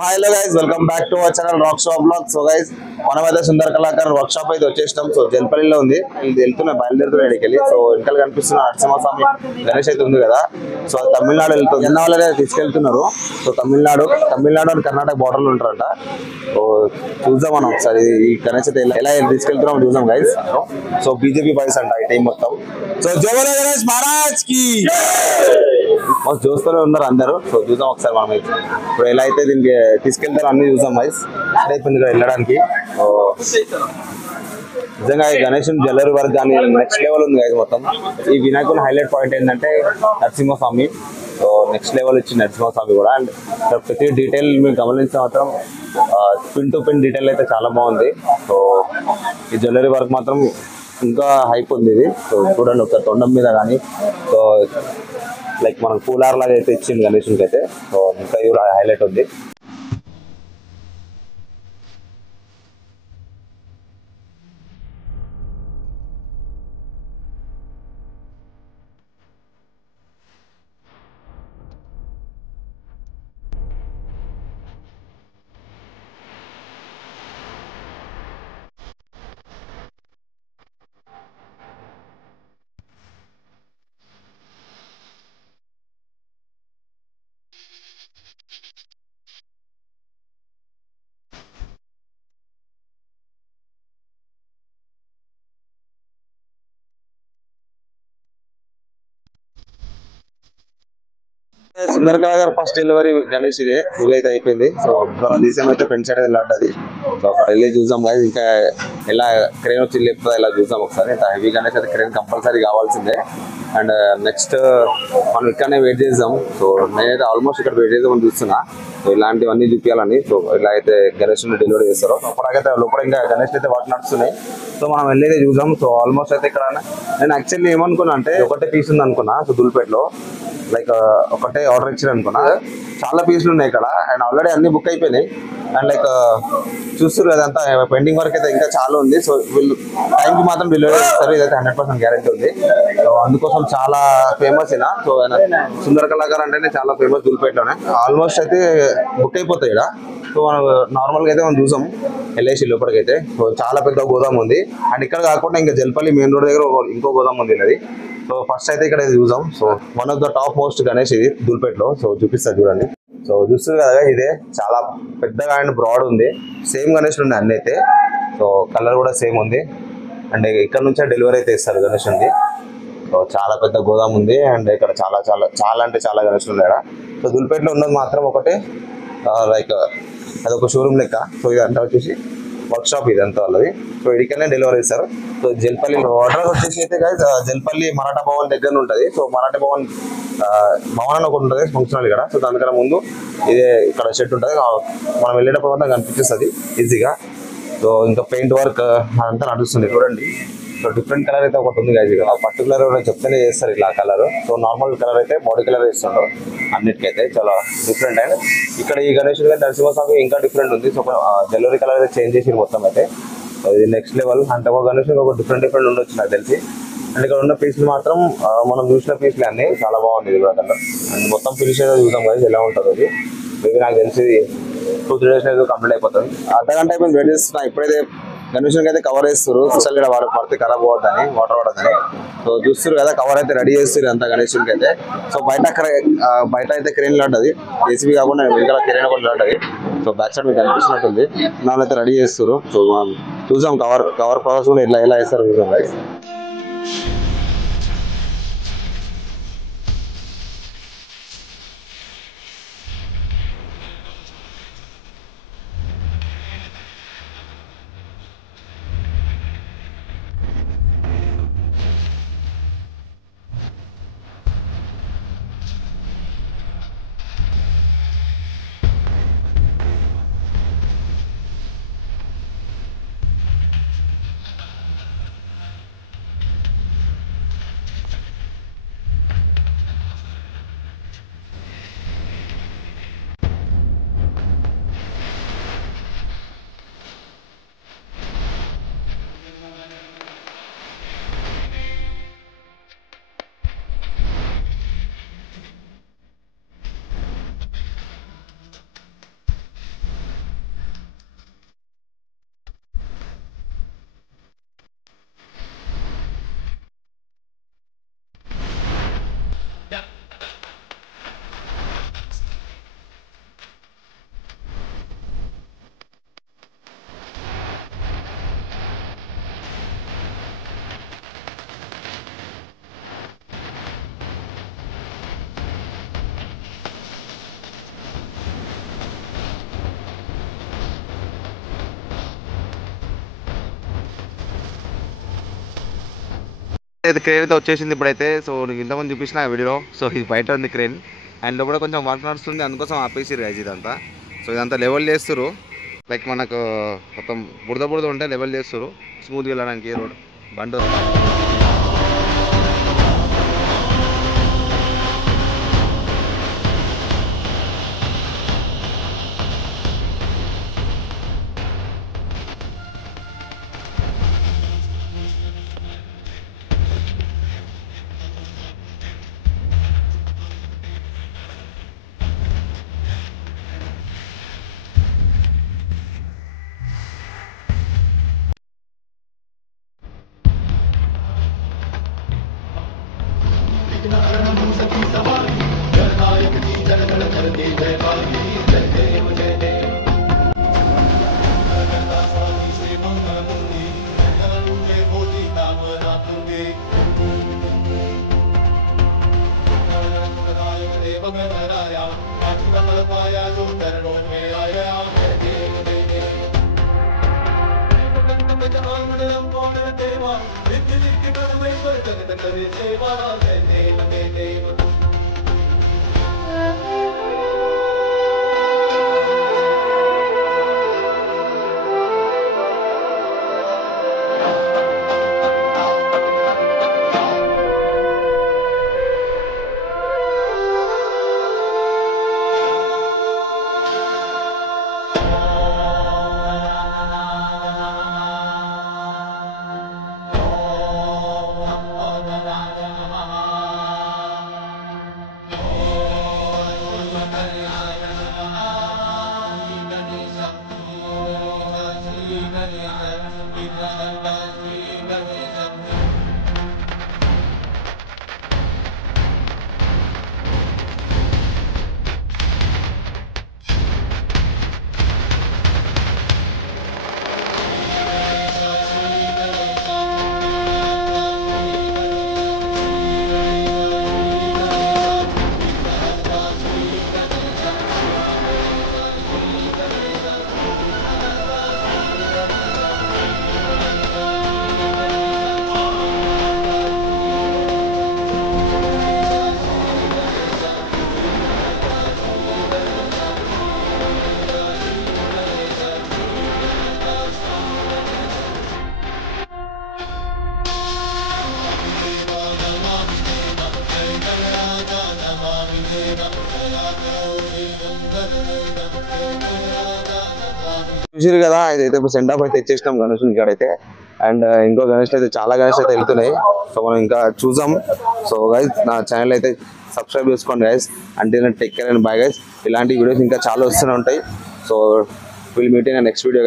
Hello guys, welcome back to our channel rock shop blog. So guys, మనమైతే Sundar కళాకారు work shop అయితే వచ్చేసినాం. So జల్పల్లిలో ఉంది. ఇది బయలుదేరుతున్నా ఇక్కడికి. సో వెనకాల కనిపిస్తున్న నరసింహస్వామి గణేష్ అయితే ఉంది కదా. సో అది తమిళనాడు వెళ్తుంది. ఎన్న వాళ్ళే తీసుకెళ్తున్నారు. So Tamil Nadu and Karnataka border లో ఉంటారంట. సో చూద్దాం మనం ఒకసారి ఈ గణేష్ అయితే ఎలా తీసుకెళ్తున్నాం చూద్దాం గైస్. సో బీజేపీ బాయ్స్ అంట ఈ టైం మొత్తం. సో జోగోలో గణేష్ మహారాజ్ కి మస్తు చూస్తూనే ఉన్నారు అందరూ. సో చూద్దాం ఒకసారి మనం ఇప్పుడు ఎలా అయితే దీనికి తీసుకెళ్తారో అన్ని చూద్దాం గైస్. అయిపోయింది ఇక్కడ వెళ్ళడానికి. నిజంగా ఈ గణేష్ జ్యువెలరీ వర్క్ కానీ నెక్స్ట్ లెవెల్ ఉంది గైస్ మొత్తం. ఈ వినాయకుని హైలైట్ పాయింట్ ఏంటంటే నరసింహస్వామి. సో నెక్స్ట్ లెవెల్ ఇచ్చింది నరసింహస్వామి కూడా. అండ్ ప్రతి డీటెయిల్ మీరు గమనించిన మాత్రం పిన్ టు పిన్ డీటెయిల్ అయితే చాలా బాగుంది. సో ఈ జ్యువెలరీ వర్క్ మాత్రం ఇంకా హైప్ ఉంది ఇది. సో చూడండి ఒకసారి తొండం మీద కానీ. సో లైక్ మనకు కూలర్ లాగా అయితే ఇచ్చింది గణేషునికి అయితే. సో ఇంకా హైలైట్ ఉంది. సుందర్ కళాకారు ఫస్ట్ డెలివరీ గణేష్ ఇదే అయితే అయిపోయింది. సో డీసీఎం అయితే ఫ్రంట్ సైడ్ వెళ్ళాలి. సో అక్కడ వెళ్ళి చూద్దాం కదా. ఇంకా ఎలా క్రేన్ వచ్చి లేపుతుందో ఎలా చూద్దాం ఒకసారి. ఇంత హెవీ గణేష్ అయితే క్రేన్ కంపల్సరీ కావాల్సిందే. అండ్ నెక్స్ట్ మనం ఇక్కడనే వెయిట్ చేద్దాం. సో నేనైతే ఆల్మోస్ట్ ఇక్కడ వెయిట్ చేద్దామని చూస్తున్నా. సో ఇలాంటివన్నీ చూపించాలని. సో ఇలా అయితే గణేష్ డెలివరీ చేస్తారు. అప్పటికైతే లోపల ఇంకా గణేష్ అయితే వాటి నడుస్తున్నాయి. సో మనం వెళ్ళేది చూద్దాం. సో ఆల్మోస్ట్ అయితే ఇక్కడ నేను యాక్చువల్లీ ఏమనుకున్నా అంటే ఒకటే పీస్ ఉంది అనుకున్నా. సో దుల్పేటలో లైక్ ఒకటే ఆర్డర్ ఇచ్చారు అనుకున్నా. చాలా పీసులు ఉన్నాయి ఇక్కడ. అండ్ ఆల్రెడీ అన్ని బుక్ అయిపోయినాయి. అండ్ లైక్ చూస్తారు అదంతా పెండింగ్ వర్క్ అయితే ఇంకా చాలా ఉంది. సో వీళ్ళు టైంకి మాత్రం డెలివరీ చేస్తారు. ఇదైతే 100% గ్యారెంటీ ఉంది. సో అందుకోసం చాలా ఫేమస్ అయినా. సో సుందర కళాకారు అంటేనే చాలా ఫేమస్ దుల్పేటలోనే. ఆల్మోస్ట్ అయితే బుక్ అయిపోతాయి ఇక్కడ. సో మనం నార్మల్గా అయితే మనం చూసాం ఎల్ఐసి లోపలికైతే. సో చాలా పెద్ద గోదాం ఉంది. అండ్ ఇక్కడ కాకుండా ఇంకా జల్పల్లి మెయిన్ రోడ్ దగ్గర ఇంకో గోదాం ఉంది అది. సో ఫస్ట్ అయితే ఇక్కడ చూసాం. So one of the top most Ganesh ఇది దుల్పేటలో. సో చూపిస్తా చూడండి. సో చూస్తుంది కదా, ఇదే చాలా పెద్దగా అండ్ బ్రాడ్ ఉంది. సేమ్ గణేష్ ఉన్నాయి అన్ని అయితే. సో కలర్ కూడా సేమ్ ఉంది. అండ్ ఇక్కడ నుంచే డెలివరీ అయితే ఇస్తారు గణేష్ ఉంది. సో చాలా పెద్ద గోదాం ఉంది. అండ్ ఇక్కడ చాలా చాలా చాలా అంటే చాలా గణేష్ ఉన్నాయి ఇక్కడ. సో దుల్పేటలో ఉన్నది మాత్రం ఒకటే లైక్ అదొక షోరూమ్ లెక్క. సో ఇదంతా వచ్చేసి వర్క్ షాప్ ఇదంతా వాళ్ళది. సో ఇడికనే డెలివరీ ఇస్తారు. సో జల్పల్లి ఆర్డర్ వచ్చేసి అయితే జల్పల్లి మరాఠా భవన్ దగ్గర ఉంటుంది. సో మరాఠా భవన్ భవన్ ఒకటి ఉంటుంది ఫంక్షన్ ఇక్కడ. సో దానికన్నా ముందు ఇదే ఇక్కడ షెడ్ ఉంటుంది. మనం వెళ్ళేటప్పుడు మాత్రం కనిపించేస్తుంది ఈజీగా. సో ఇంకా పెయింట్ వర్క్ అంతా నడుస్తుంది చూడండి. సో డిఫరెంట్ కలర్ అయితే ఒకటి ఉంది గైజ్. పర్టికులర్ చెప్తేనే చేస్తారు ఇలా కలర్. సో నార్మల్ కలర్ అయితే బాడీ కలర్ ఇస్తుండ్రు అన్నిటికైతే చాలా డిఫరెంట్. అండ్ ఇక్కడ ఈ గణేష్ నరసింహస్వామి ఇంకా డిఫరెంట్ ఉంది. సో జ్యువెలరీ కలర్ అయితే చేంజ్ చేసి మొత్తం అయితే. సో ఇది నెక్స్ట్ లెవెల్. అంటే ఒక గణేష్ ఒక డిఫరెంట్ ఉండొచ్చు నాకు తెలిసి. అండ్ ఇక్కడ ఉన్న పీసులు మాత్రం మనం చూసిన పీసులు అన్ని చాలా బాగుంది ఇది కూడా కలర్. అండ్ మొత్తం ఫినిష్ అయితే చూద్దాం గైజ్ ఎలా ఉంటుంది అది. మేబీ నాకు తెలిసి 2-3 days అయితే కంప్లీట్ అయిపోతుంది. అర్ధగంట అయిపోయింది వెయిట్ చేస్తున్నా. ఇప్పుడైతే గణేషునికి అయితే కవర్ వేస్తారు. అసలు ఇక్కడ పడితే ఖరాబ్ అవ్వద్దని, వాటర్ పడద్దని. సో చూస్తారు కదా, కవర్ అయితే రెడీ చేస్తారు అంతా గణేషునికి అయితే. సో బయట అయితే క్రేన్ లాంటిది ఏసీబీ కాకుండా వెనకాల క్రేన్ కూడా లాంటిది. సో బ్యాక్ సైడ్ మీకు కనిపిస్తున్నట్టుంది. నాన్న అయితే రెడీ చేస్తారు. సో మనం చూసాం కవర్ ప్రాసెస్ కూడా ఎలా వేస్తారు చూసాం. అయితే క్రేన్ అయితే వచ్చేసింది ఇప్పుడైతే. సో నీకు ఇంతమంది చూపించిన వీడియో. సో ఇది బయట ఉంది క్రేన్ అండ్ లోపల కొంచెం వర్క్ నడుస్తుంది, అందుకోసం ఆపేసిరు గైస్ ఇదంతా. సో ఇదంతా లెవెల్ చేస్తారు, లైక్ మనకు మొత్తం బురద ఉంటే లెవెల్ చేస్తారు స్మూత్గా వెళ్ళడానికి రోడ్ బండి. చూసారు కదా, ఇదైతే ఇప్పుడు సెండ్ ఆఫ్ అయితే ఇచ్చేసినాం గణేష్ కాడైతే. అండ్ ఇంకో గణేష్ అయితే చాలా గణేష్ అయితే వెళ్తున్నాయి. సో మనం ఇంకా చూసాం. సో గైస్ నా ఛానల్ అయితే సబ్స్క్రైబ్ చేసుకోండి గైస్. అంటే take care and bye guys. ఇలాంటి వీడియోస్ ఇంకా చాలా వస్తూనే ఉంటాయి. So will meet in next video guys.